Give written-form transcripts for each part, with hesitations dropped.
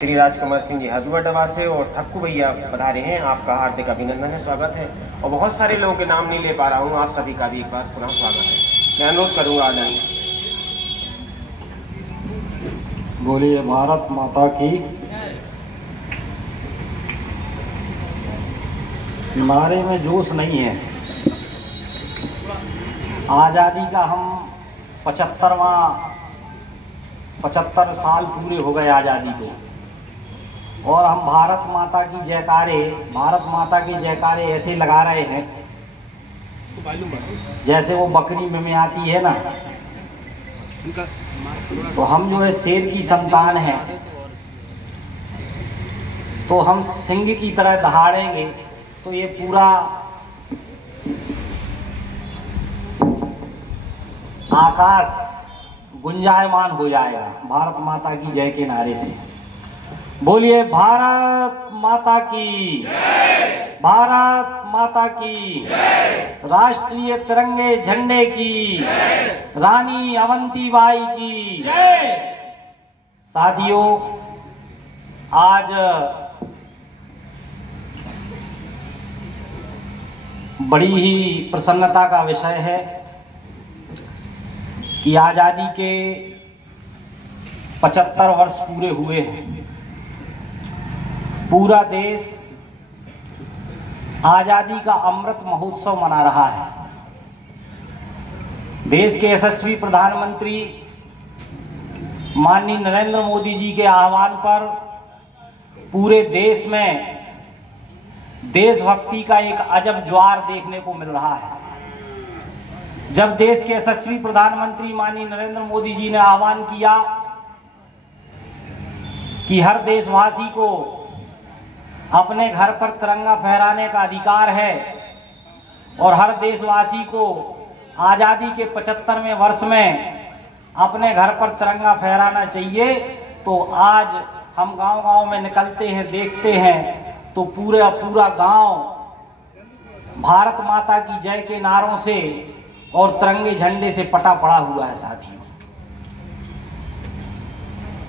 श्री राजकुमार सिंह जी हदुआडवा से और ठक्कू भैया पधारे हैं। आपका हार्दिक अभिनंदन है, स्वागत है। और बहुत सारे लोगों के नाम नहीं ले पा रहा हूँ, आप सभी का भी एक बार पुनः स्वागत है। मैं अनुरोध करूँगा आ जाएंगे। बोलिए भारत माता की। नारे में जोश नहीं है। आज़ादी का हम 75 साल पूरे हो गए आज़ादी को, और हम भारत माता की जयकारे ऐसे लगा रहे हैं जैसे वो बकरी में आती है ना। तो हम जो है शेर की संतान हैं, तो हम सिंह की तरह दहाड़ेंगे तो ये पूरा आकाश गुंजायमान हो जाएगा भारत माता की जय के नारे से। बोलिए भारत माता की, भारत माता की, राष्ट्रीय तिरंगे झंडे की, रानी अवंतीबाई की। साथियों, आज बड़ी ही प्रसन्नता का विषय है कि आज़ादी के 75 वर्ष पूरे हुए हैं। पूरा देश आज़ादी का अमृत महोत्सव मना रहा है। देश के यशस्वी प्रधानमंत्री माननीय नरेंद्र मोदी जी के आह्वान पर पूरे देश में देशभक्ति का एक अजब ज्वार देखने को मिल रहा है। जब देश के यशस्वी प्रधानमंत्री माननीय नरेंद्र मोदी जी ने आह्वान किया कि हर देशवासी को अपने घर पर तिरंगा फहराने का अधिकार है और हर देशवासी को आज़ादी के 75वें वर्ष में अपने घर पर तिरंगा फहराना चाहिए, तो आज हम गांव-गांव में निकलते हैं, देखते हैं तो पूरा गांव भारत माता की जय के नारों से और तिरंगे झंडे से पटा पड़ा हुआ है।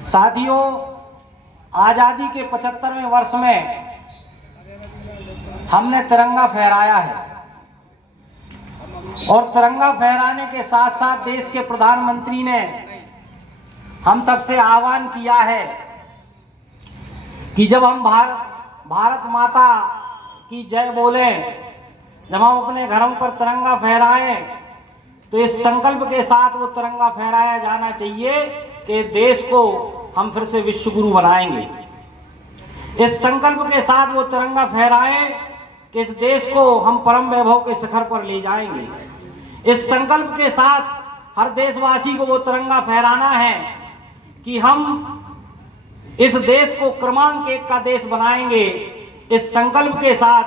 साथियों, आज़ादी के 75वें वर्ष में हमने तिरंगा फहराया है, और तिरंगा फहराने के साथ साथ देश के प्रधानमंत्री ने हम सबसे आह्वान किया है कि जब हम भारत माता की जय बोलें, जब हम अपने घरों पर तिरंगा फहराएं, तो इस संकल्प के साथ वो तिरंगा फहराया जाना चाहिए कि देश को हम फिर से विश्व गुरु बनाएंगे। इस संकल्प के साथ वो तिरंगा फहराएं कि इस देश को हम परम वैभव के शिखर पर ले जाएंगे। इस संकल्प के साथ हर देशवासी को वो तिरंगा फहराना है कि हम इस देश को क्रमांक 1 का देश बनाएंगे। इस संकल्प के साथ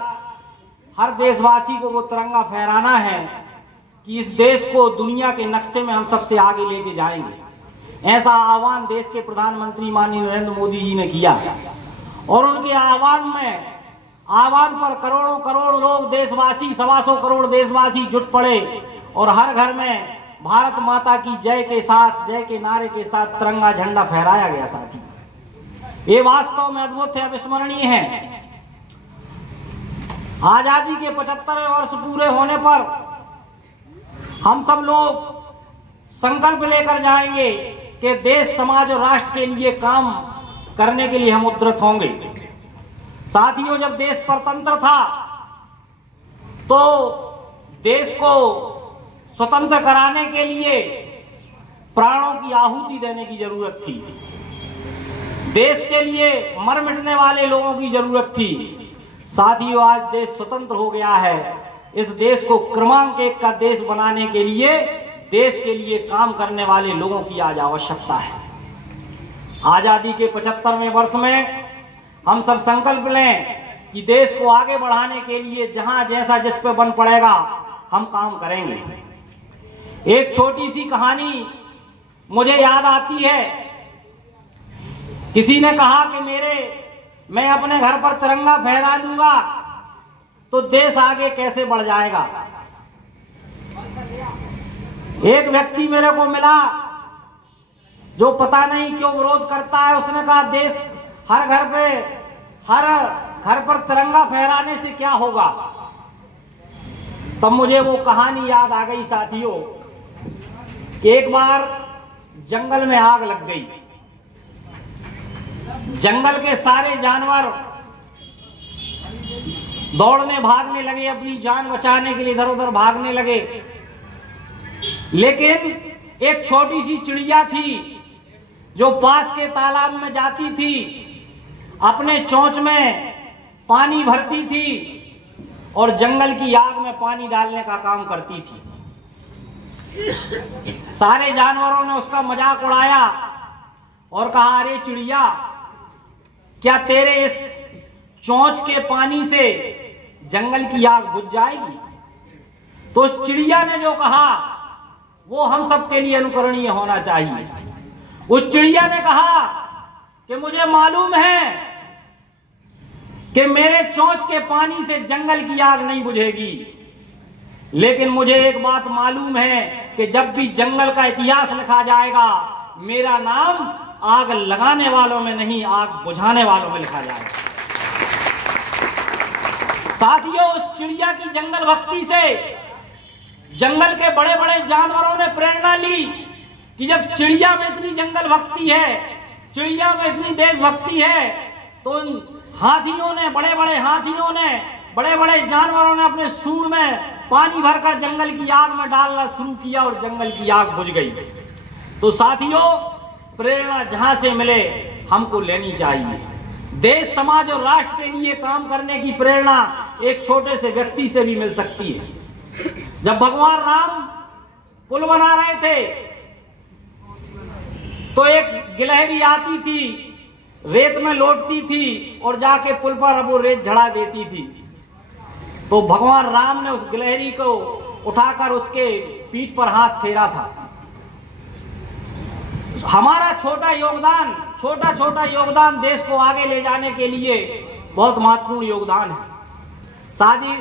हर देशवासी को वो तिरंगा फहराना है कि इस देश को दुनिया के नक्शे में हम सबसे आगे लेके जाएंगे। ऐसा आह्वान देश के प्रधानमंत्री माननीय नरेंद्र मोदी जी ने किया, और उनके आह्वान पर करोड़ों लोग देशवासी, 125 करोड़ देशवासी जुट पड़े और हर घर में भारत माता की जय के साथ, जय के नारे के साथ तिरंगा झंडा फहराया गया। साथी, ये वास्तव में अद्भुत है, अविस्मरणीय है। आजादी के 75वें वर्ष पूरे होने पर हम सब लोग संकल्प लेकर जाएंगे कि देश, समाज और राष्ट्र के लिए काम करने के लिए हम उद्यत होंगे। साथियों, जब देश परतंत्र था तो देश को स्वतंत्र कराने के लिए प्राणों की आहुति देने की जरूरत थी। देश के लिए मर मिटने वाले लोगों की जरूरत थी। साथियों, आज देश स्वतंत्र हो गया है। इस देश को क्रमांक 1 का देश बनाने के लिए देश के लिए काम करने वाले लोगों की आज आवश्यकता है। आजादी के 75वें वर्ष में हम सब संकल्प लें कि देश को आगे बढ़ाने के लिए जहां जैसा जिस पे बन पड़ेगा हम काम करेंगे। एक छोटी सी कहानी मुझे याद आती है। किसी ने कहा कि मैं अपने घर पर तिरंगा फहरा लूंगा तो देश आगे कैसे बढ़ जाएगा। एक व्यक्ति मेरे को मिला जो पता नहीं क्यों विरोध करता है। उसने कहा देश हर घर पे, हर घर पर तिरंगा फहराने से क्या होगा। तब मुझे वो कहानी याद आ गई साथियों कि एक बार जंगल में आग लग गई। जंगल के सारे जानवर दौड़ने भागने लगे, अपनी जान बचाने के लिए इधर उधर भागने लगे। लेकिन एक छोटी सी चिड़िया थी जो पास के तालाब में जाती थी, अपने चोंच में पानी भरती थी और जंगल की आग में पानी डालने का काम करती थी। सारे जानवरों ने उसका मजाक उड़ाया और कहा, अरे चिड़िया, क्या तेरे इस चोंच के पानी से जंगल की आग बुझ जाएगी? तो उस चिड़िया ने जो कहा वो हम सब के लिए अनुकरणीय होना चाहिए। उस चिड़िया ने कहा कि मुझे मालूम है कि मेरे चोंच के पानी से जंगल की आग नहीं बुझेगी, लेकिन मुझे एक बात मालूम है कि जब भी जंगल का इतिहास लिखा जाएगा, मेरा नाम आग लगाने वालों में नहीं, आग बुझाने वालों में लिखा जाएगा। साथियों, उस चिड़िया की जंगल भक्ति से जंगल के बड़े बड़े जानवरों ने प्रेरणा ली कि जब चिड़िया में इतनी जंगल भक्ति है, चिड़िया में इतनी देशभक्ति है, तो उन हाथियों ने, बड़े बड़े हाथियों ने, बड़े बड़े जानवरों ने अपने सूंड में पानी भरकर जंगल की आग में डालना शुरू किया और जंगल की आग बुझ गई। तो साथियों, प्रेरणा जहां से मिले हमको लेनी चाहिए। देश, समाज और राष्ट्र के लिए काम करने की प्रेरणा एक छोटे से व्यक्ति से भी मिल सकती है। जब भगवान राम पुल बना रहे थे तो एक गिलहरी आती थी, रेत में लौटती थी और जाके पुल पर वो रेत झड़ा देती थी। तो भगवान राम ने उस गिलहरी को उठाकर उसके पीठ पर हाथ फेरा था। हमारा छोटा छोटा योगदान देश को आगे ले जाने के लिए बहुत महत्वपूर्ण योगदान है।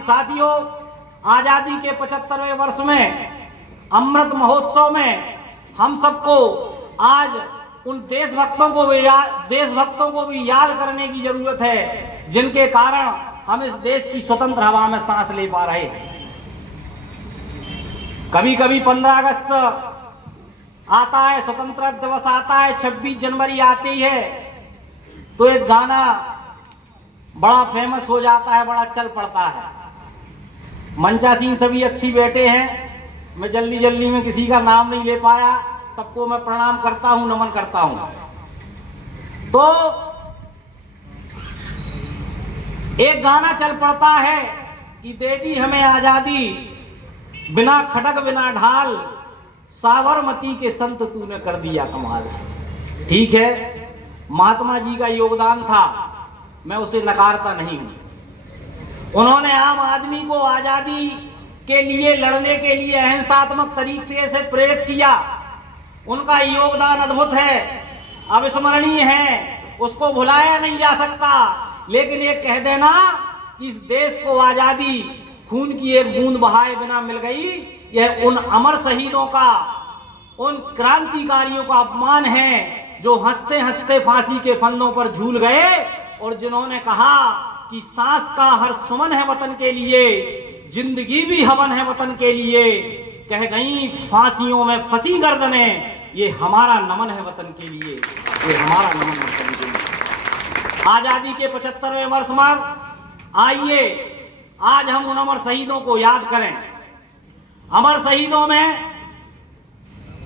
साथियों, आजादी के 75वें वर्ष में, अमृत महोत्सव में हम सबको आज उन देशभक्तों को भी याद करने की जरूरत है, जिनके कारण हम इस देश की स्वतंत्र हवा में सांस ले पा रहे हैं। कभी कभी 15 अगस्त आता है, स्वतंत्रता दिवस आता है, 26 जनवरी आती है, तो एक गाना बड़ा फेमस हो जाता है, बड़ा चल पड़ता है। मंचासीन सभी अतिथि बैठे हैं, मैं जल्दी में किसी का नाम नहीं ले पाया, सबको मैं प्रणाम करता हूं, नमन करता हूं। तो एक गाना चल पड़ता है कि दे दी हमें आजादी, बिना खड़ग बिना ढाल, साबरमती के संत तूने कर दिया कमाल। ठीक है, महात्मा जी का योगदान था, मैं उसे नकारता नहीं हूं। उन्होंने आम आदमी को आजादी के लिए लड़ने के लिए अहिंसात्मक तरीके से प्रेरित किया। उनका योगदान अद्भुत है, अविस्मरणीय है, उसको भुलाया नहीं जा सकता। लेकिन ये कह देना कि इस देश को आजादी खून की एक बूंद बहाए बिना मिल गई, यह उन अमर शहीदों का, उन क्रांतिकारियों का अपमान है जो हंसते हंसते फांसी के फंदों पर झूल गए और जिन्होंने कहा कि सांस का हर सुमन है वतन के लिए, जिंदगी भी हवन है वतन के लिए, कह गई फांसियों में फंसी गर्दने, ये हमारा नमन है वतन के लिए, ये हमारा नमन है वतन के लिए। आजादी के 75वें वर्ष में आइए आज हम उन अमर शहीदों को याद करें। अमर शहीदों में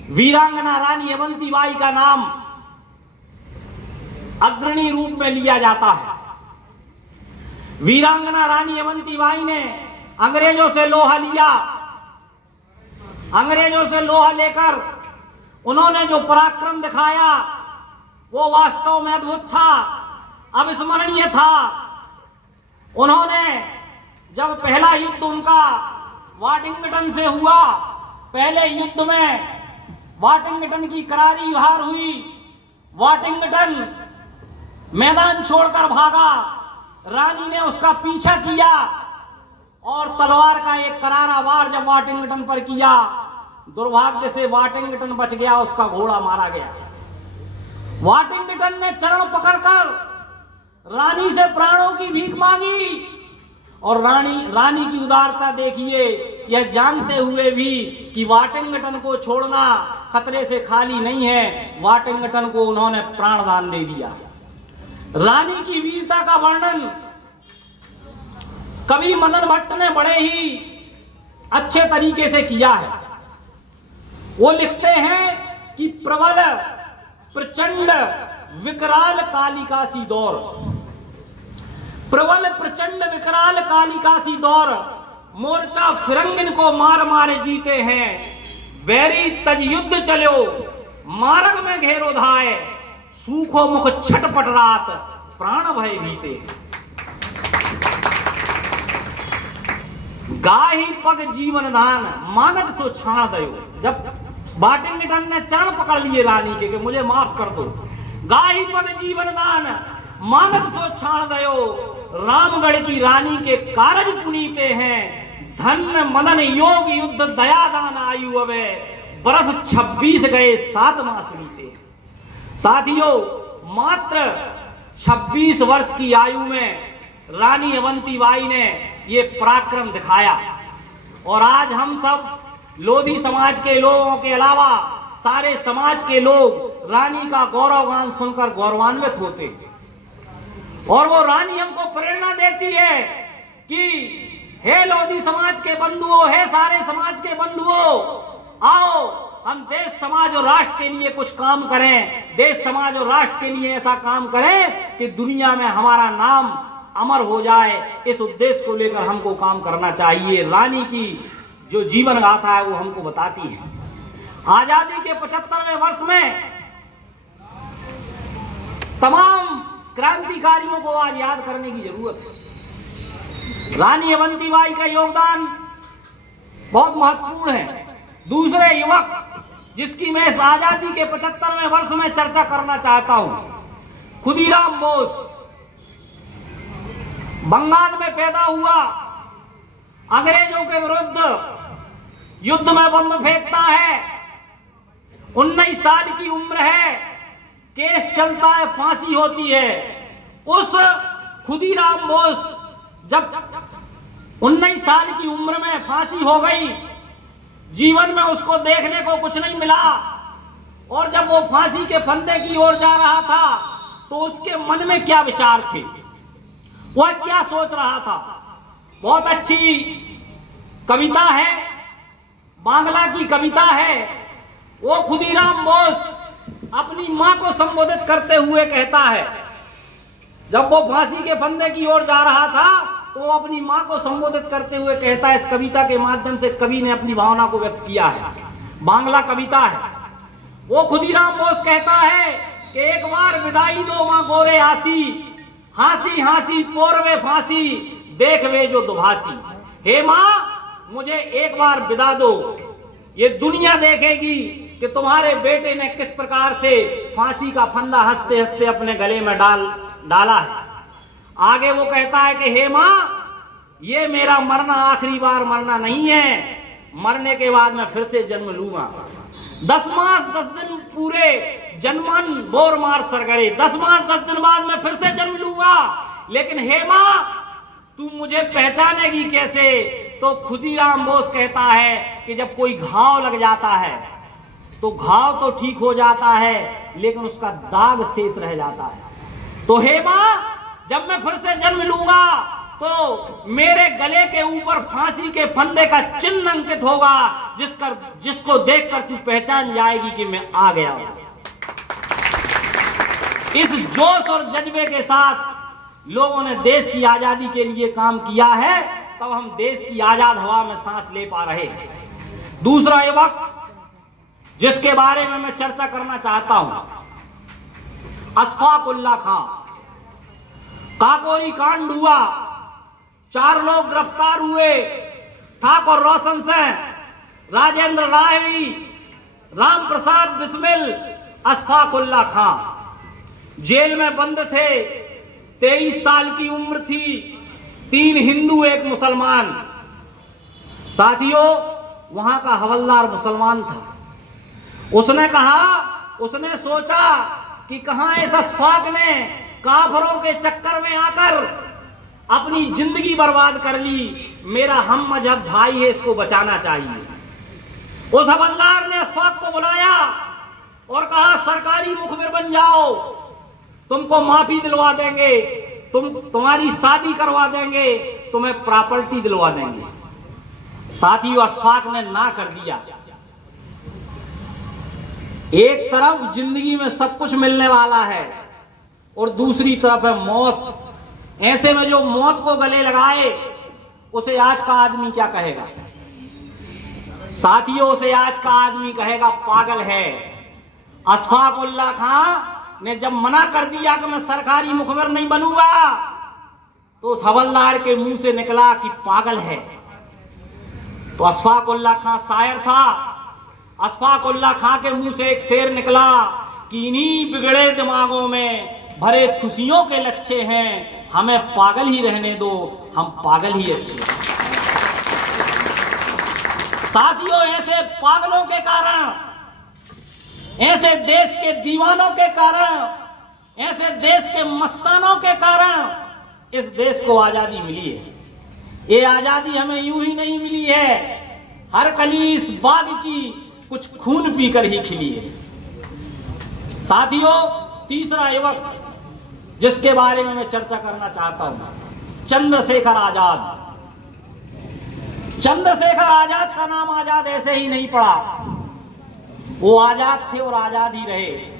वीरांगना रानी अवंतीबाई का नाम अग्रणी रूप में लिया जाता है। वीरांगना रानी अवंतीबाई ने अंग्रेजों से लोहा लिया, अंग्रेजों से लोहा लेकर उन्होंने जो पराक्रम दिखाया वो वास्तव में अद्भुत था, अविस्मरणीय था। उन्होंने जब पहला युद्ध उनका वाटिंगटन से हुआ, पहले युद्ध में वाटिंगटन की करारी हार हुई, वाटिंगटन मैदान छोड़कर भागा, रानी ने उसका पीछा किया और तलवार का एक करारा वार जब वाटिंगटन पर किया, दुर्भाग्य से वाटिंगटन बच गया, उसका घोड़ा मारा गया। वाटिंगटन ने चरण पकड़कर रानी से प्राणों की भीख मांगी। और रानी की उदारता देखिए, यह जानते हुए भी कि वाटिंगटन को छोड़ना खतरे से खाली नहीं है, वाटिंगटन को उन्होंने प्राणदान दे दिया। रानी की वीरता का वर्णन कवि मदन भट्ट ने बड़े ही अच्छे तरीके से किया है। वो लिखते हैं कि प्रबल प्रचंड विकराल कालिकासी दौर, प्रबल प्रचंड विकराल कालिकासी दौर, मोर्चा फिरंगिन को मार मारे जीते हैं, बैरी तज युद्ध चलो मार्ग में घेरो धाए, सूखो मुख छटपट रात प्राण भय भीते। गाही पग जीवन दान मानद सो छाण दयो। जब वाटिंगटन ने चरण पकड़ लिए रानी के मुझे माफ कर दो, गाही पग जीवन दान मानद सो छाण दयो, रामगढ़ की रानी के कारज पुनीते हैं, धन्य मदन योग युद्ध दयादान आयु अवे, बरस 26 गए 7 मास बीते। साथियों, मात्र 26 वर्ष की आयु में रानी अवंतीबाई ने ये पराक्रम दिखाया। और आज हम सब लोधी समाज के लोगों के अलावा सारे समाज के लोग रानी का गौरव गान सुनकर गौरवान्वित होते हैं। और वो रानी हमको प्रेरणा देती है कि हे लोधी समाज के बंधुओं, हे सारे समाज के बंधुओं, आओ हम देश समाज और राष्ट्र के लिए कुछ काम करें। देश समाज और राष्ट्र के लिए ऐसा काम करें कि दुनिया में हमारा नाम अमर हो जाए। इस उद्देश्य को लेकर हमको काम करना चाहिए। रानी की जो जीवन गाथा है वो हमको बताती है। आजादी के 75वें वर्ष में तमाम क्रांतिकारियों को आज याद करने की जरूरत है। रानी अवंतीबाई का योगदान बहुत महत्वपूर्ण है। दूसरे युवक जिसकी मैं इस आजादी के 75वें वर्ष में चर्चा करना चाहता हूं, खुदीराम बोस, बंगाल में पैदा हुआ, अंग्रेजों के विरुद्ध युद्ध में बम फेंकता है, 19 साल की उम्र है, केस चलता है, फांसी होती है। उस खुदीराम बोस जब 19 साल की उम्र में फांसी हो गई, जीवन में उसको देखने को कुछ नहीं मिला, और जब वो फांसी के फंदे की ओर जा रहा था तो उसके मन में क्या विचार थे, वह क्या सोच रहा था। बहुत अच्छी कविता है, बांग्ला की कविता है। वो खुदीराम बोस अपनी मां को संबोधित करते हुए कहता है, जब वो फांसी के फंदे की ओर जा रहा था तो वो अपनी मां को संबोधित करते हुए कहता है। इस कविता के माध्यम से कवि ने अपनी भावना को व्यक्त किया है। बांग्ला कविता है। वो खुदीराम बोस कहता है कि एक बार विदाई दो मां गोरे आसी, हासी हासी पोरवे फांसी देख वे जो दुभासी। हे मां, मुझे एक बार विदा दो, ये दुनिया देखेगी कि तुम्हारे बेटे ने किस प्रकार से फांसी का फंदा हंसते हंसते अपने गले में डाला है। आगे वो कहता है कि हे मां, ये मेरा मरना आखिरी बार मरना नहीं है, मरने के बाद मैं फिर से जन्म लूंगा। 10 मास 10 दिन पूरे जन्मन बोर मार सरगरे, 10 मास 10 दिन बाद मैं फिर से जन्म लूंगा, लेकिन हे मां तू मुझे पहचानेगी कैसे। तो खुदीराम बोस कहता है कि जब कोई घाव लग जाता है तो घाव तो ठीक हो जाता है, लेकिन उसका दाग शेष रह जाता है। तो हे मां, जब मैं फिर से जन्म लूंगा तो मेरे गले के ऊपर फांसी के फंदे का चिन्ह अंकित होगा, जिसको देखकर तू पहचान जाएगी कि मैं आ गया हूं। इस जोश और जज्बे के साथ लोगों ने देश की आजादी के लिए काम किया है, तब हम देश की आजाद हवा में सांस ले पा रहे हैं। दूसरा युवक जिसके बारे में मैं चर्चा करना चाहता हूं, अशफाक उल्लाह खां। काकोरी कांड हुआ, 4 लोग गिरफ्तार हुए, ठाकुर रोशन सिंह, राजेंद्र राही, राम प्रसाद बिस्मिल, अशफाक उल्लाह खां जेल में बंद थे। 23 साल की उम्र थी, 3 हिंदू 1 मुसलमान। साथियों, वहां का हवलदार मुसलमान था। उसने सोचा कि कहां इस अशफाक ने काफरों के चक्कर में आकर अपनी जिंदगी बर्बाद कर ली। मेरा हम मजहब भाई है, इसको बचाना चाहिए। उस हवलदार ने अशफाक को बुलाया और कहा सरकारी मुखबिर बन जाओ, तुमको माफी दिलवा देंगे, तुम्हारी शादी करवा देंगे, तुम्हें प्रॉपर्टी दिलवा देंगे। साथियों, अशफाक ने ना कर दिया। एक तरफ जिंदगी में सब कुछ मिलने वाला है और दूसरी तरफ है मौत। ऐसे में जो मौत को गले लगाए उसे आज का आदमी क्या कहेगा? साथियों, उसे आज का आदमी कहेगा पागल है। अशफाक उल्लाह खां ने जब मना कर दिया कि मैं सरकारी मुखबिर नहीं बनूंगा, तो उस हवलदार के मुंह से निकला कि पागल है। तो अशफाक उल्लाह खां शायर था। अशफाक उल्लाह खां के मुंह से एक शेर निकला कि इन्हीं बिगड़े दिमागों में भरे खुशियों के लच्छे हैं, हमें पागल ही रहने दो, हम पागल ही अच्छे हैं। साथियों, ऐसे पागलों के कारण, ऐसे देश के दीवानों के कारण, ऐसे देश के मस्तानों के कारण इस देश को आजादी मिली है। ये आजादी हमें यूं ही नहीं मिली है, हर कली इस बाग की कुछ खून पीकर ही खिली है। साथियों, तीसरा युवक जिसके बारे में मैं चर्चा करना चाहता हूं, चंद्रशेखर आजाद। चंद्रशेखर आजाद का नाम आजाद ऐसे ही नहीं पड़ा, वो आजाद थे और आजाद ही रहे।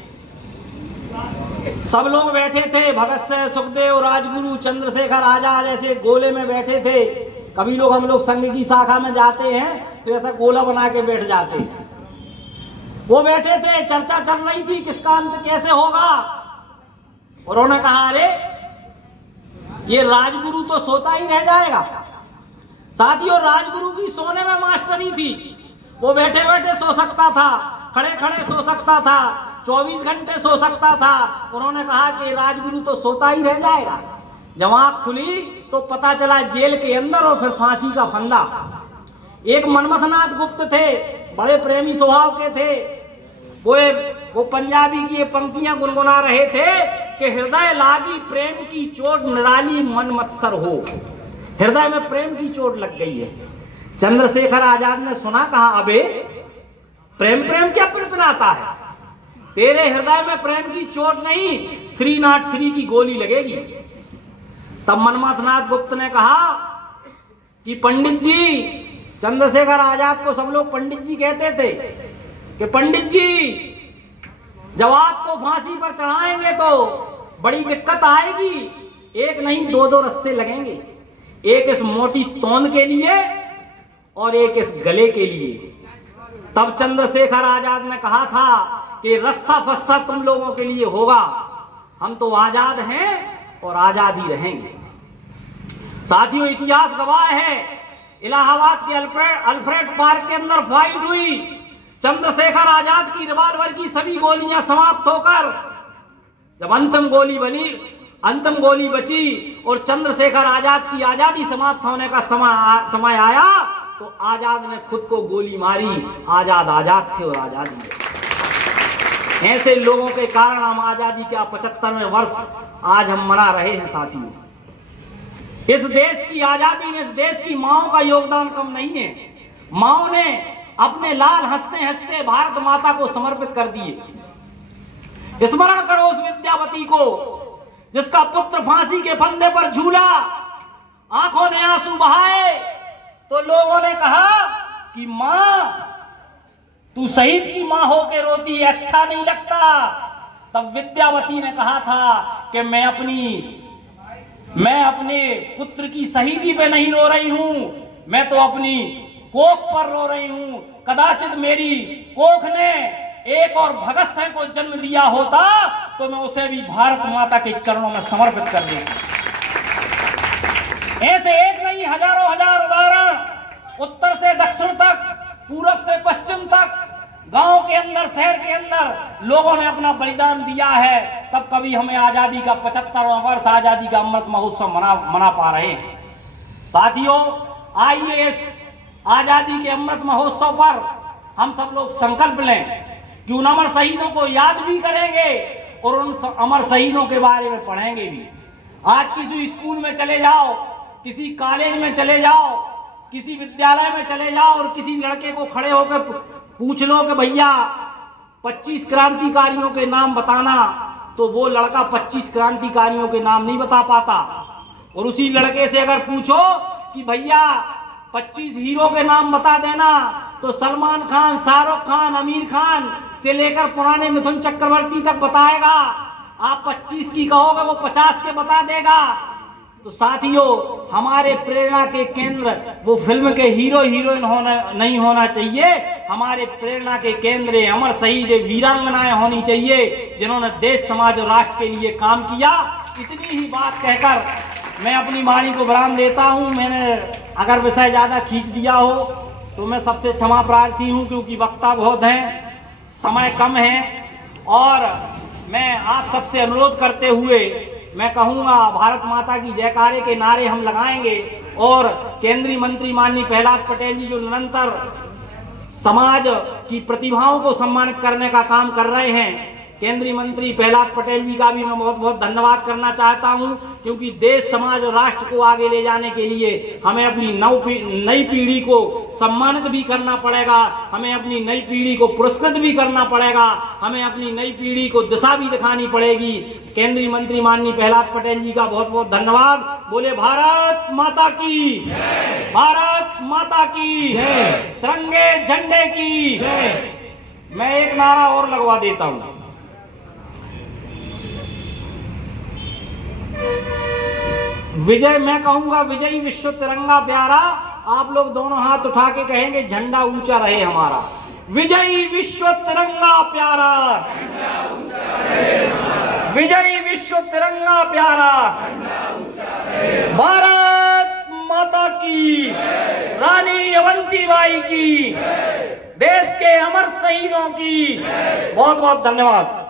सब लोग बैठे थे, भगत सिंह, सुखदेव, राजगुरु, चंद्रशेखर आजाद ऐसे गोले में बैठे थे। कभी लोग, हम लोग संघ की शाखा में जाते हैं तो ऐसा गोला बना के बैठ जाते हैं। वो बैठे थे, चर्चा चल रही थी किसका अंत कैसे होगा। और उन्होंने कहा अरे ये राजगुरु तो सोता ही रह जाएगा। साथियों, राजगुरु की सोने में मास्टरी थी। वो बैठे बैठे सो सकता था, खड़े खड़े सो सकता था, 24 घंटे सो सकता था। उन्होंने कहा कि राजगुरु तो सोता ही रह जाएगा। जब आंख खुली तो पता चला जेल के अंदर और फिर फांसी का फंदा। एक मनमथनाथ गुप्त थे, बड़े प्रेमी स्वभाव के थे। वो पंजाबी की ये पंक्तियां गुनगुना रहे थे कि हृदय लागी प्रेम की चोट, निराली मन मत्सर हो। हृदय में प्रेम की चोट लग गई है। चंद्रशेखर आजाद ने सुना, कहा अबे प्रेम प्रेम क्या पिनपिनाता है, तेरे हृदय में प्रेम की चोट नहीं 303 की गोली लगेगी। तब मनमथनाथ गुप्त ने कहा कि पंडित जी, चंद्रशेखर आजाद को सब लोग पंडित जी कहते थे, कि पंडित जी जब आपको फांसी पर चढ़ाएंगे तो बड़ी दिक्कत आएगी। एक नहीं, 2-2 रस्से लगेंगे, एक इस मोटी तोंद के लिए और एक इस गले के लिए। तब चंद्रशेखर आजाद ने कहा था कि रस्सा फस्सा तुम लोगों के लिए होगा, हम तो आजाद हैं और आजाद ही रहेंगे। साथियों, इतिहास गवाह है, इलाहाबाद के अल्फ्रेड पार्क के अंदर फाइट हुई। चंद्रशेखर आजाद की रिवॉल्वर की सभी गोलियां समाप्त होकर जब अंतिम गोली बची और चंद्रशेखर आजाद की आजादी समाप्त होने का समय आया तो आजाद ने खुद को गोली मारी। आजाद आजाद थे और आजादी है। ऐसे लोगों के कारण हम आजादी के 75वें वर्ष आज हम मना रहे हैं। साथियों, इस देश की आजादी में इस देश की माओं का योगदान कम नहीं है। माओं ने अपने लाल हंसते हंसते भारत माता को समर्पित कर दिए। स्मरण करो उस विद्यावती को जिसका पुत्र फांसी के फंदे पर झूला, आंखों ने आंसू बहाए तो लोगों ने कहा कि मां तू शहीद की मां होके रोती है, अच्छा नहीं लगता। तब विद्यावती ने कहा था कि मैं अपने पुत्र की शहीदी पे नहीं रो रही हूं, मैं तो अपनी कोख पर रो रही हूं। कदाचित मेरी कोख ने एक और भगत सिंह को जन्म दिया होता तो मैं उसे भी भारत माता के चरणों में समर्पित कर देती। ऐसे एक नहीं, हजारों हजार उदाहरण उत्तर से दक्षिण तक, पूरब से पश्चिम तक, गांव के अंदर, शहर के अंदर लोगों ने अपना बलिदान दिया है। तब कभी हमें आजादी का 75वां वर्ष, आजादी का अमृत महोत्सव मना पा रहे हैं। साथियों, आइए इस आजादी के अमृत महोत्सव पर हम सब लोग संकल्प लें कि उन अमर शहीदों को याद भी करेंगे और उन अमर शहीदों के बारे में पढ़ेंगे भी। आज किसी स्कूल में चले जाओ, किसी कॉलेज में चले जाओ, किसी विद्यालय में चले जाओ और किसी लड़के को खड़े होकर पूछ लो कि भैया 25 क्रांतिकारियों के नाम बताना, तो वो लड़का 25 क्रांतिकारियों के नाम नहीं बता पाता। और उसी लड़के से अगर पूछो कि भैया 25 हीरो के नाम बता देना, तो सलमान खान, शाहरुख खान, आमिर खान से लेकर पुराने मिथुन चक्रवर्ती तक बताएगा। आप 25 की कहोगे, वो 50 के बता देगा। तो साथियों, हमारे प्रेरणा के केंद्र वो फिल्म के हीरो हीरोइन नहीं होना चाहिए। हमारे प्रेरणा के केंद्र अमर शहीद वीरांगनाएं होनी चाहिए, जिन्होंने देश, समाज और राष्ट्र के लिए काम किया। इतनी ही बात कहकर मैं अपनी वाणी को विराम देता हूं। मैंने अगर विषय ज्यादा खींच दिया हो तो मैं सबसे क्षमा प्रार्थी हूं, क्योंकि वक्ता बहुत हैं, समय कम है। और मैं आप सबसे अनुरोध करते हुए मैं कहूंगा, भारत माता की जयकारे के नारे हम लगाएंगे। और केंद्रीय मंत्री माननीय प्रहलाद पटेल जी जो निरंतर समाज की प्रतिभाओं को सम्मानित करने का काम कर रहे हैं, केंद्रीय मंत्री प्रहलाद पटेल जी का भी मैं बहुत बहुत धन्यवाद करना चाहता हूं, क्योंकि देश, समाज और राष्ट्र को आगे ले जाने के लिए हमें अपनी नई पीढ़ी को सम्मानित भी करना पड़ेगा, हमें अपनी नई पीढ़ी को पुरस्कृत भी करना पड़ेगा, हमें अपनी नई पीढ़ी को दिशा भी दिखानी पड़ेगी। केंद्रीय मंत्री माननीय प्रहलाद पटेल जी का बहुत बहुत धन्यवाद। बोले भारत माता की, भारत माता की, तिरंगे झंडे की। मैं एक नारा और लगवा देता हूं, विजय। मैं कहूंगा विजयी विश्व तिरंगा प्यारा। आप लोग दोनों हाथ उठा के कहेंगे झंडा ऊंचा रहे हमारा। विजयी विश्व तिरंगा प्यारा, विजयी विश्व तिरंगा प्यारा। भारत माता की, रानी अवंतीबाई की, देश के अमर शहीदों की बहुत बहुत धन्यवाद।